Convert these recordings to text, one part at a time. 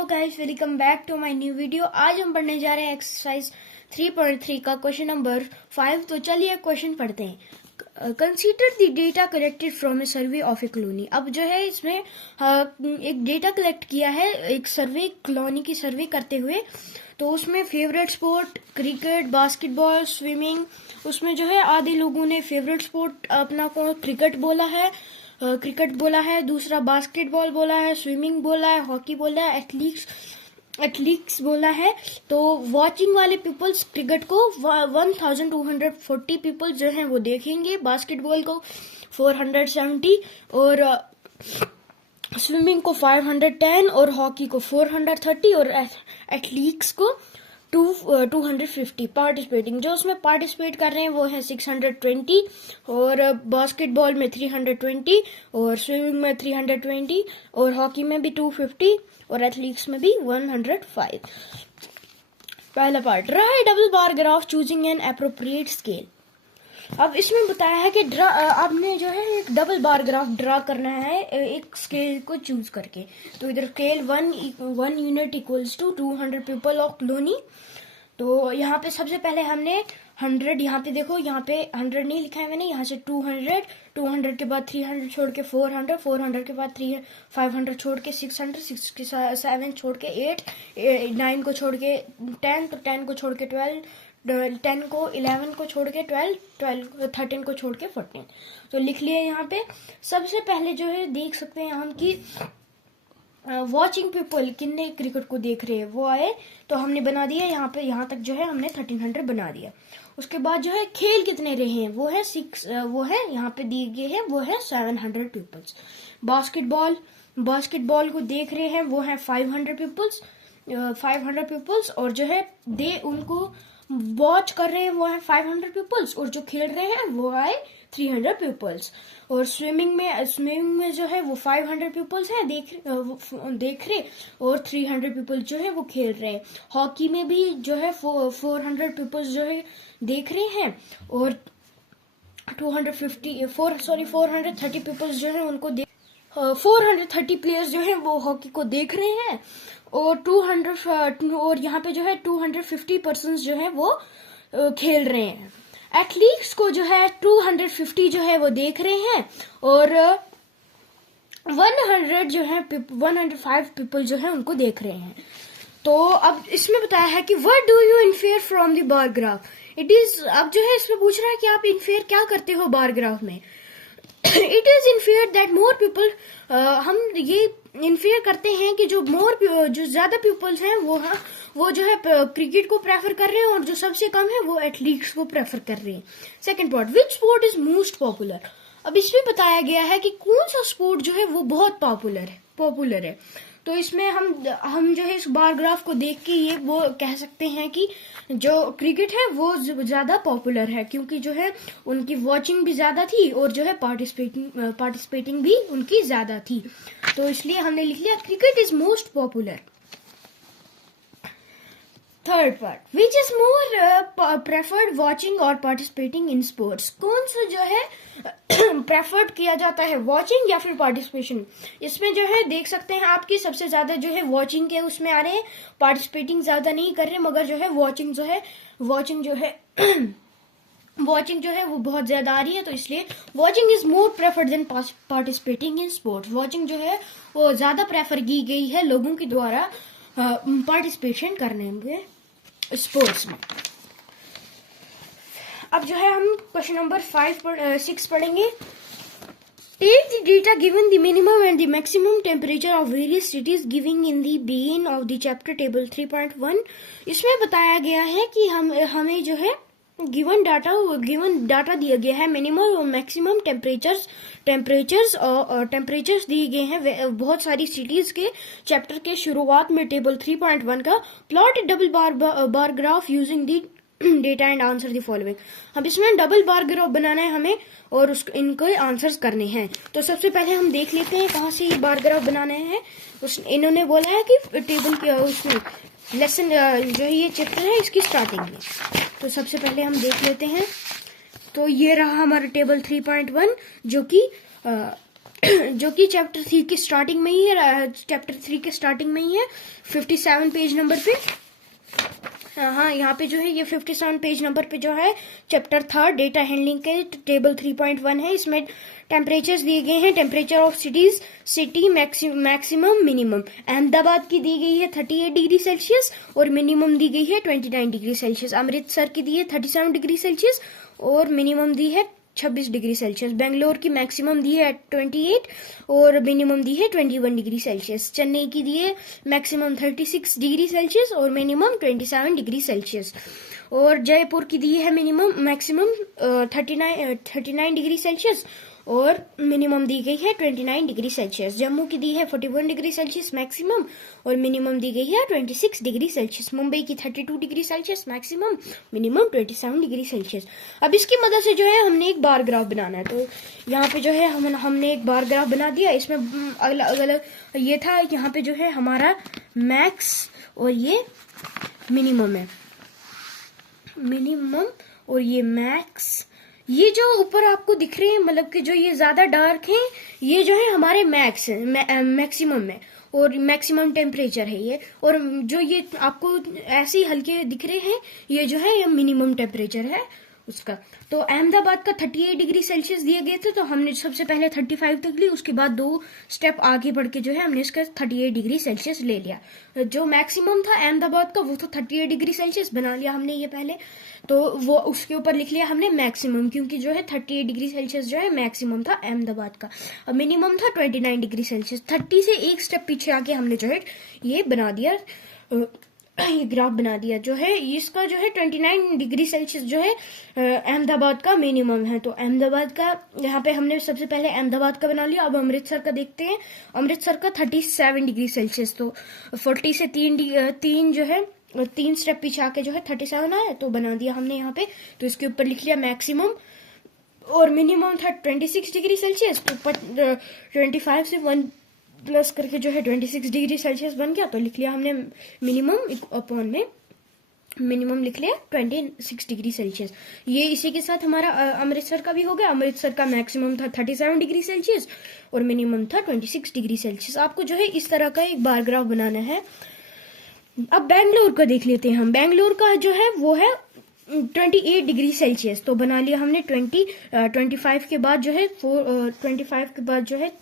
Hello guys, welcome back to my new video. आज हम पढ़ने जा रहे हैं एक्सरसाइज 3.3 का क्वेश्चन नंबर 5। तो चलिए क्वेश्चन पढ़ते हैं। Consider the data collected from A survey of A colony. अब जो है इसमें एक डेटा कलेक्ट किया है एक सर्वे, कॉलोनी की सर्वे करते हुए। तो उसमें favourite sport cricket, basketball, swimming, उसमें जो है आधे लोगों ने फेवरेट स्पोर्ट अपना को क्रिकेट बोला है, दूसरा बास्केटबॉल बोला है, स्विमिंग बोला है, हॉकी बोला है, एथलीट्स बोला है। तो वॉचिंग वाले पीपल्स क्रिकेट को 1240 पीपल जो हैं वो देखेंगे, बास्केटबॉल को 470 और स्विमिंग को 510 और हॉकी को 430 और एथलीट्स को 250 पार्टिसिपेटिंग। जो उसमें पार्टिसिपेट कर रहे हैं वो है 620 और बास्केटबॉल में 320 और स्विमिंग में 320 और हॉकी में भी 250 और एथलीट्स में भी 105। पहला part, draw A double bar graph choosing N appropriate scale. अब इसमें बताया है कि आपने जो है एक डबल बार ग्राफ ड्रा करना है एक स्केल को चूज करके। तो इधर scale 1 unit equals to 200 people of colony. तो यहाँ पे सबसे पहले हमने 100, यहाँ पे देखो, यहाँ पे 100 नहीं लिखा है मैंने, यहाँ से 200 के बाद 300 छोड़ के 400 के बाद 500 छोड़ के 600 के 7 छोड़ के 8, 9 को छोड़ के 10, तो 10 को छोड़ के 12, 10 को 11 को छोड़ के 12, 13 को छोड़ के 14। तो लिख लिया यहाँ पे। सबसे पहले जो है देख सकते हैं हम कि वॉचिंग पीपल कितने क्रिकेट को देख रहे हैं वो आए, तो हमने बना दिया यहाँ पे, यहाँ तक जो है हमने 1300 बना दिया। उसके बाद जो है खेल कितने रहे हैं वो है 6, वो है यहाँ पे दिए गए हैं वो है 700 पीपल्स। बास्केटबॉल को देख रहे हैं वो है 500 पीपल्स और जो है उनको वॉच कर रहे हैं वो है 500 पीपल्स और जो खेल रहे हैं वो आए 300 पीपल्स। और स्विमिंग में जो है वो 500 पीपल्स है देख रहे और 300 पीपल्स जो है वो खेल रहे हैं। हॉकी में भी जो है 400 पीपल्स जो है देख रहे हैं और 430 पीपल्स जो है उनको 430 प्लेयर्स जो है वो हॉकी को देख रहे हैं और 200 और यहाँ पे जो है 250 पर्सन्स जो है वो खेल रहे हैं। एथलीट्स को जो है 250 जो है वो देख रहे हैं और 100 जो है 105 पीपल जो है उनको देख रहे हैं। तो अब इसमें बताया है कि what do you infer from the bar graph. It is, अब जो है इसमें पूछ रहा है कि आप इन्फेयर क्या करते हो बार ग्राफ में। It is infer that more people, हम ये इन्फेयर करते हैं कि जो ज्यादा पीपल्स हैं वो जो है क्रिकेट को प्रेफर कर रहे हैं और जो सबसे कम है वो एथलीट्स को प्रेफर कर रहे हैं। Second part, which sport is most popular. अब इसमें बताया गया है कि कौन सा स्पोर्ट जो है वो बहुत पॉपुलर है। तो इसमें हम जो है इस बार ग्राफ को देख के ये वो कह सकते हैं कि जो क्रिकेट है वो ज्यादा पॉपुलर है क्योंकि जो है उनकी वॉचिंग भी ज्यादा थी और जो है पार्टिसिपेटिंग भी उनकी ज्यादा थी। तो इसलिए हमने लिख लिया cricket is most popular. Third part, which is more preferred watching और पार्टिसिपेटिंग इन स्पोर्ट्स। कौन सा जो है प्रेफर्ड किया जाता है, वॉचिंग या फिर पार्टिसिपेशन। इसमें जो है देख सकते हैं आपकी सबसे ज्यादा जो है वॉचिंग के उसमें आ रहे हैं, पार्टिसिपेटिंग ज्यादा नहीं कर रहे, मगर जो है वॉचिंग जो है वो बहुत ज्यादा आ रही है। तो इसलिए watching is more preferred than participating in sports. Watching जो है वो ज्यादा प्रेफर की गई है लोगों के द्वारा पार्टिसिपेशन करने में स्पोर्ट्स में। अब जो है हम क्वेश्चन नंबर 6 पढ़ेंगे। Take the data given the minimum and the maximum temperature of various cities giving in the begin of the chapter table 3.1। इसमें बताया गया है कि हमें जो है गिवन डाटा दिया गया है, मिनिमम और मैक्सिमम टेम्परेचर्स दिए गए हैं बहुत सारी सिटीज के चैप्टर के शुरुआत में टेबल 3.1 का। Plot double bar graph using the data and answer the following. अब इसमें डबल बार ग्राफ बनाना है हमें और इनके आंसर्स करने हैं। तो सबसे पहले हम देख लेते हैं कहाँ से ये बार ग्राफ बनाने हैं। इन्होंने बोला है कि टेबल के उसमें लेसन जो ये चैप्टर है इसकी स्टार्टिंग में। तो सबसे पहले हम देख लेते हैं। तो ये रहा हमारा टेबल 3.1 जो कि जो कि चैप्टर 3 की स्टार्टिंग में ही है, चैप्टर 3 के स्टार्टिंग में ही है, 57 पेज नंबर पे। हाँ, यहाँ पे जो है ये 57 पेज नंबर पे जो है चैप्टर थर्ड डेटा हैंडलिंग के टेबल 3.1 है। इसमें टेम्परेचर्स दिए गए हैं, temperature of cities, city maximum minimum. Ahmedabad की दी गई है 38 डिग्री सेल्सियस और मिनिमम दी गई है 29 डिग्री सेल्सियस। अमृतसर की दी है 37 डिग्री सेल्सियस और मिनिमम दी है 26 डिग्री सेल्सियस। बेंगलोर की मैक्सिमम दी है 28 और मिनिमम दी है 21 डिग्री सेल्सियस। चेन्नई की दी है मैक्सिमम 36 डिग्री सेल्सियस और मिनिमम 27 डिग्री सेल्सियस। और जयपुर की दी है मैक्सिमम 39 डिग्री सेल्सियस और मिनिमम दी गई है 29 डिग्री सेल्सियस। जम्मू की दी है 41 डिग्री सेल्सियस मैक्सिमम और मिनिमम दी गई है 26 डिग्री सेल्सियस। मुंबई की 32 degree Celsius maximum, minimum 27 degree Celsius. अब इसकी मदद से जो है हमने एक बार ग्राफ बनाना है। तो यहाँ पे जो है हमने एक बार ग्राफ बना दिया। इसमें अलग अलग ये था, यहाँ पे जो है हमारा मैक्स और ये मिनिमम है, मिनिमम और ये मैक्स। ये जो ऊपर आपको दिख रहे हैं, मतलब कि जो ये ज्यादा डार्क हैं, ये जो है हमारे मैक्सिमम है और मैक्सिमम टेम्परेचर है ये। और जो ये आपको ऐसे ही हल्के दिख रहे हैं, ये जो है ये मिनिमम टेम्परेचर है उसका। तो अहमदाबाद का 38 डिग्री सेल्सियस दिए गए थे, तो हमने सबसे पहले 35 तक ली, उसके बाद 2 स्टेप आगे बढ़ के जो है हमने इसका 38 डिग्री सेल्सियस ले लिया। जो मैक्सिमम था अहमदाबाद का वो तो 38 डिग्री सेल्सियस बना लिया हमने ये पहले, तो वो उसके ऊपर लिख लिया हमने मैक्सिमम, क्योंकि जो है 38 डिग्री सेल्सियस जो है मैक्सिमम था अहमदाबाद का। अब मिनिमम था 29 डिग्री सेल्सियस। 30 से एक स्टेप पीछे आके हमने जो है ये बना दिया, ये ग्राफ बना दिया। जो है इसका जो है 29 डिग्री सेल्सियस जो है अहमदाबाद का मिनिमम है। तो अहमदाबाद का यहाँ पे हमने सबसे पहले अहमदाबाद का बना लिया। अब अमृतसर का देखते हैं। अमृतसर का 37 डिग्री सेल्सियस, तो 40 से 3 जो है 3 स्टेप पीछे आके जो है 37 आया, तो बना दिया हमने यहाँ पे। तो इसके ऊपर लिख लिया मैक्सिमम और मिनिमम था 26 डिग्री सेल्सियस। तो 25 से 1 प्लस करके जो है 26 डिग्री सेल्सियस बन गया। तो लिख लिया हमने मिनिमम अपॉन में मिनिमम लिख लिया 26 डिग्री सेल्सियस। ये इसी के साथ हमारा अमृतसर का भी हो गया। अमृतसर का मैक्सिमम था 37 डिग्री सेल्सियस और मिनिमम था 26 डिग्री सेल्सियस। आपको जो है इस तरह का एक बार ग्राफ बनाना है। अब बेंगलोर का देख लेते हैं हम। बेंगलोर का जो है वो है 28 डिग्री सेल्सियस, तो बना लिया हमने 25 के बाद जो है 25 के बाद जो है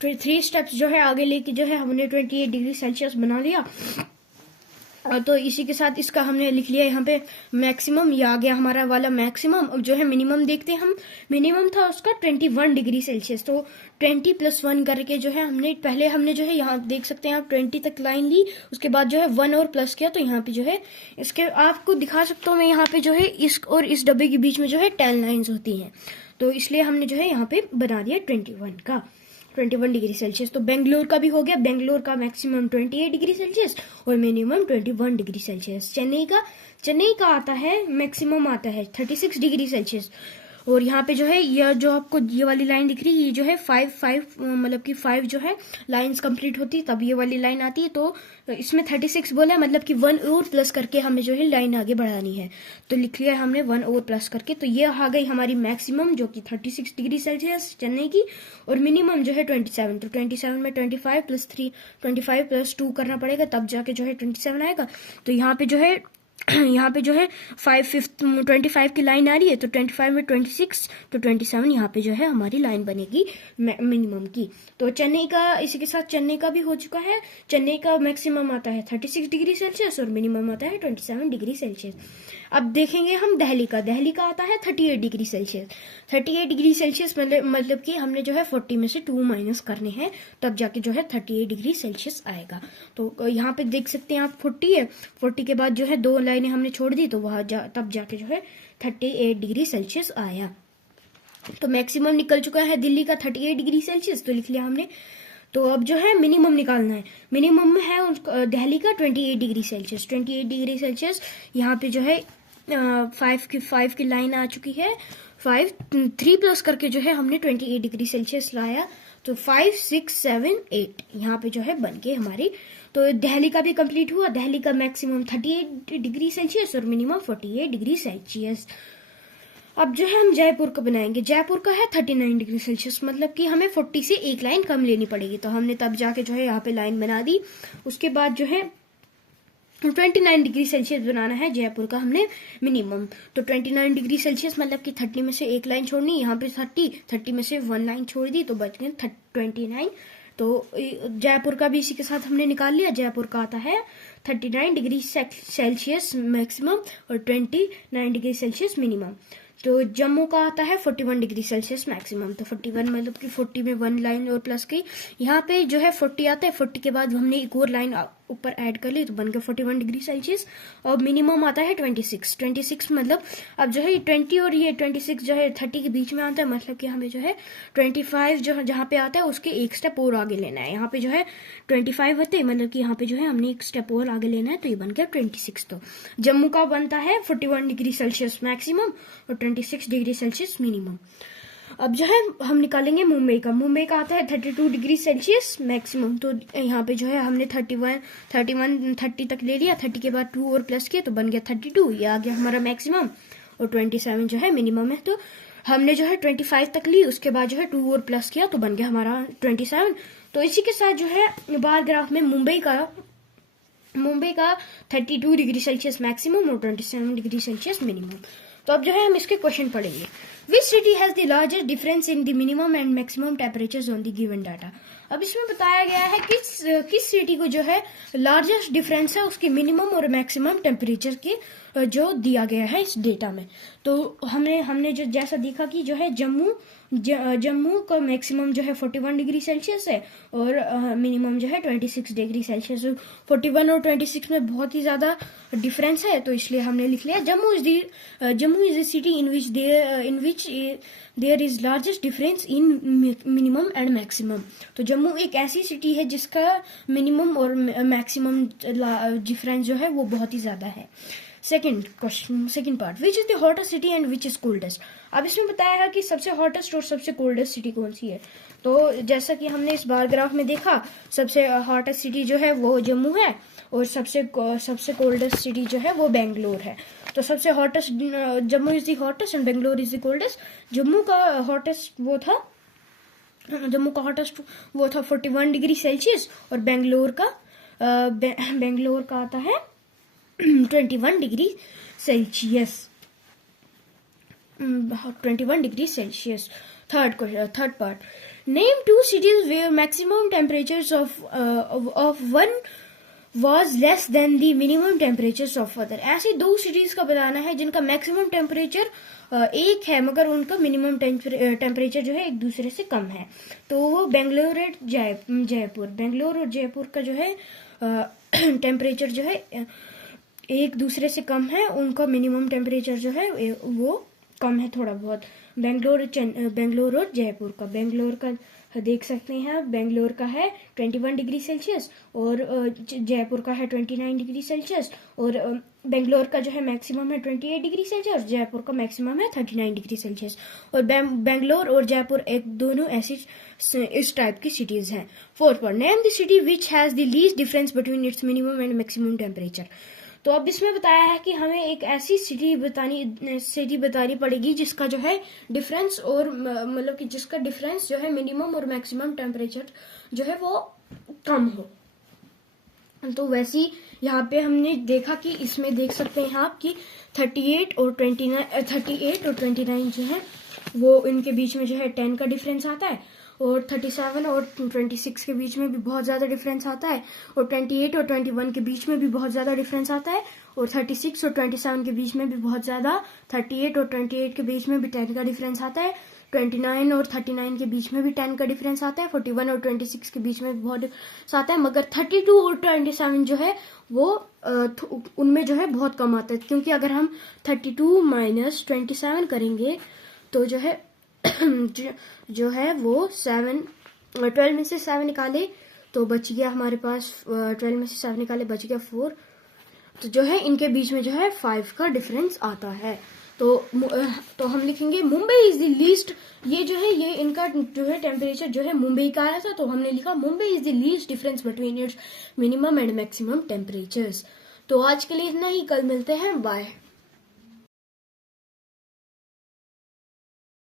3 स्टेप्स जो है आगे लेके जो है हमने 28 डिग्री सेल्सियस बना लिया। तो इसी के साथ इसका हमने लिख लिया यहाँ पे मैक्सिमम, ये आ गया हमारा वाला मैक्सिमम। अब जो है मिनिमम देखते हैं हम। मिनिमम था उसका 21 डिग्री सेल्सियस, तो 20 + 1 करके जो है हमने जो है यहाँ देख सकते हैं आप 20 तक लाइन ली, उसके बाद जो है 1 और प्लस किया। तो यहाँ पे जो है इसके आपको दिखा सकता हूँ मैं, यहाँ पे जो है इस और इस डब्बे के बीच में जो है 10 लाइन्स होती हैं, तो इसलिए हमने जो है यहाँ पे बना दिया 21 डिग्री सेल्सियस। तो बेंगलोर का भी हो गया। बेंगलोर का मैक्सिमम 28 डिग्री सेल्सियस और मिनिमम 21 डिग्री सेल्सियस। चेन्नई का आता है मैक्सिमम आता है 36 डिग्री सेल्सियस। और यहाँ पे जो है यह जो आपको ये वाली लाइन दिख रही है, ये जो है 5 मतलब कि 5 जो है लाइंस कंप्लीट होती है तब ये वाली लाइन आती है। तो इसमें 36 बोला, मतलब कि 1 और प्लस करके हमें जो है लाइन आगे बढ़ानी है। तो लिख लिया हमने 1 और प्लस करके। तो ये आ गई हमारी मैक्सिमम जो कि 36 डिग्री सेल्सियस चेन्नई की, और मिनिमम जो है 27। तो 27 में 25 + 2 करना पड़ेगा, तब जाके जो है 27 आएगा। तो यहाँ पे जो है 25 की लाइन आ रही है, तो 25 में 26, तो 27 यहाँ पे जो है हमारी लाइन बनेगी मिनिमम की। तो चेन्नई का इसी के साथ चेन्नई का भी हो चुका है। चेन्नई का मैक्सिमम आता है 36 डिग्री सेल्सियस और मिनिमम आता है 27 डिग्री सेल्सियस। अब देखेंगे हम दिल्ली का आता है 38 डिग्री सेल्सियस। 38 डिग्री सेल्सियस मतलब कि हमने जो है 40 में से 2 माइनस करने हैं, तब जाके जो है 38 डिग्री सेल्सियस आएगा। तो यहाँ पे देख सकते हैं आप 40 है, 40 के बाद जो है 2 लाइनें हमने छोड़ दी, तो वहां तब जाके जो है 38 डिग्री सेल्सियस आया। तो मैक्सिमम निकल चुका है दिल्ली का 38 डिग्री सेल्सियस, तो लिख लिया हमने। तो अब जो है मिनिमम निकालना है। मिनिमम है दिल्ली का 28 डिग्री सेल्सियस। 28 डिग्री सेल्सियस यहाँ पे जो है 5 की लाइन आ चुकी है। 3 प्लस करके जो है हमने 28 डिग्री सेल्सियस लाया। तो 5, 6, 7, 8 यहाँ पे जो है बन के हमारी। तो दिल्ली का भी कंप्लीट हुआ। दिल्ली का मैक्सिमम 38 डिग्री सेल्सियस और मिनिमम 48 डिग्री सेल्सियस। अब जो है हम जयपुर का बनाएंगे। जयपुर का है 39 डिग्री सेल्सियस, मतलब कि हमें 40 से एक लाइन कम लेनी पड़ेगी। तो हमने तब जाके जो है यहाँ पे लाइन बना दी। उसके बाद जो है 29 डिग्री सेल्सियस बनाना है जयपुर का हमने मिनिमम। तो 29 डिग्री सेल्सियस मतलब कि 30 में से एक लाइन छोड़नी, यहाँ पे 30 में से 1 लाइन छोड़ दी तो बच गए 29। तो जयपुर का भी इसी के साथ हमने निकाल लिया। जयपुर का आता है 39 डिग्री सेल्सियस मैक्सिमम और 29 डिग्री सेल्सियस मिनिमम। तो जम्मू का आता है 41 डिग्री सेल्सियस मैक्सिमम। तो 41 मतलब कि 40 में 1 लाइन और प्लस की, यहाँ पे जो है 40 आता है, 40 के बाद हमने एक और लाइन ऊपर ऐड कर ली तो बन गया 41 डिग्री सेल्सियस। और मिनिमम आता है 26 मतलब अब जो है 20 और ये 26 जो है 30 के बीच में आता है, मतलब कि हमें जो है 25 जो जहाँ पे आता है उसके एक स्टेप और आगे लेना है। यहाँ पे जो है 25 होते हैं, मतलब कि यहाँ पे जो है हमने एक स्टेप और आगे लेना है, तो ये बन गया 26। तो जम्मू का बनता है 41 डिग्री सेल्सियस मैक्सिमम और 26 डिग्री सेल्सियस मिनिमम। अब जो है हम निकालेंगे मुंबई का। मुंबई का आता है 32 डिग्री सेल्सियस मैक्सिमम। तो यहाँ पे जो है हमने 30 तक ले लिया, 30 के बाद 2 और प्लस किया तो बन गया 32, ये आ गया हमारा मैक्सिमम। और 27 जो है मिनिमम है। तो हमने जो है 25 तक ली, उसके बाद जो है 2 और प्लस किया तो बन गया हमारा 27। तो इसी के साथ जो है बार ग्राफ में मुंबई का 32 डिग्री सेल्सियस मैक्सिमम और 27 डिग्री सेल्सियस मिनिमम। तो अब जो है हम इसके क्वेश्चन पढ़ेंगे। Which city has the largest difference in the minimum and maximum temperatures on the given data. अब इसमें बताया गया है किस सिटी को जो है लार्जेस्ट डिफरेंस है उसके मिनिमम और मैक्सिमम टेम्परेचर के जो दिया गया है इस डेटा में। तो हमने जो जैसा देखा कि जो है जम्मू का मैक्सिमम जो है 41 डिग्री सेल्सियस है और मिनिमम जो है 26 डिग्री सेल्सियस। 41 और 26 में बहुत ही ज्यादा डिफरेंस है, तो इसलिए हमने लिख लिया Jammu is the city in which there is largest difference in minimum and maximum. तो जम्मू एक ऐसी सिटी है जिसका मिनिमम और मैक्सिमम डिफरेंस जो है वो बहुत ही ज्यादा है। Second part, which is the hottest city and which is coldest. अब इसमें बताया है कि सबसे हॉटेस्ट और सबसे कोल्डेस्ट सिटी कौन सी है। तो जैसा कि हमने इस बार ग्राफ में देखा, सबसे हॉटेस्ट सिटी जो है वो जम्मू है और सबसे कोल्डेस्ट सिटी जो है वो बेंगलोर है। तो सबसे hottest Jammu is the hottest and Bangalore is the coldest. Jammu का हॉटेस्ट वो था 41 डिग्री सेल्सियस और बेंगलोर का आता है 21 degree Celsius. 21 degree Celsius. Third part, name 2 cities where maximum temperatures of one was less than the minimum temperatures of other। ऐसी 2 cities का बताना है जिनका मैक्सिमम टेम्परेचर एक है मगर उनका मिनिमम टेम्परेचर जो है एक दूसरे से कम है। तो वो बेंगलोर और जयपुर। बेंगलोर और जयपुर का जो है टेम्परेचर जो है एक दूसरे से कम है, उनका मिनिमम टेम्परेचर जो है वो कम है थोड़ा बहुत। बेंगलोर और जयपुर का, बेंगलोर का देख सकते हैं आप, बेंगलोर का है 21 डिग्री सेल्सियस और जयपुर का है 29 डिग्री सेल्सियस। और बेंगलोर का जो है मैक्सिमम है 28 डिग्री सेल्सियस, जयपुर का मैक्सिमम है 39 डिग्री सेल्सियस। और बेंगलोर और जयपुर एक दोनों ऐसी इस टाइप की सिटीज हैं। Fourth point, name the city which has the least difference between its minimum and maximum temperature. तो अब इसमें बताया है कि हमें एक ऐसी सिटी बतानी पड़ेगी जिसका जो है डिफरेंस और मतलब कि जिसका डिफरेंस जो है मिनिमम और मैक्सिमम टेम्परेचर जो है वो कम हो। तो वैसी यहाँ पे हमने देखा कि इसमें देख सकते हैं आप कि 38 और 29 जो है वो इनके बीच में जो है 10 का डिफरेंस आता है और 37 और 26 के बीच में भी बहुत ज़्यादा डिफरेंस आता है और 28 और 21 के बीच में भी बहुत ज़्यादा डिफरेंस आता है और 36 और 27 के बीच में भी बहुत ज़्यादा, 38 और 28 के बीच में भी 10 का डिफरेंस आता है, 29 और 39 के बीच में भी 10 का डिफरेंस आता है, 41 और 26 के बीच में भी बहुत डिफरेंस आता है, मगर 32 और 27 जो है वो उनमें जो है बहुत कम आता है। क्योंकि अगर हम 32 माइनस 27 करेंगे तो जो है जो है वो 12 में से 7 निकाले तो बच गया हमारे पास 12 में से 7 निकाले बच गया 4। तो जो है इनके बीच में जो है 5 का डिफरेंस आता है। तो हम लिखेंगे मुंबई इज द लीस्ट। ये जो है ये इनका जो है टेम्परेचर जो है मुंबई का आया था तो हमने लिखा Mumbai is the least difference between its minimum and maximum temperatures. तो आज के लिए इतना ही, कल मिलते हैं, बाय।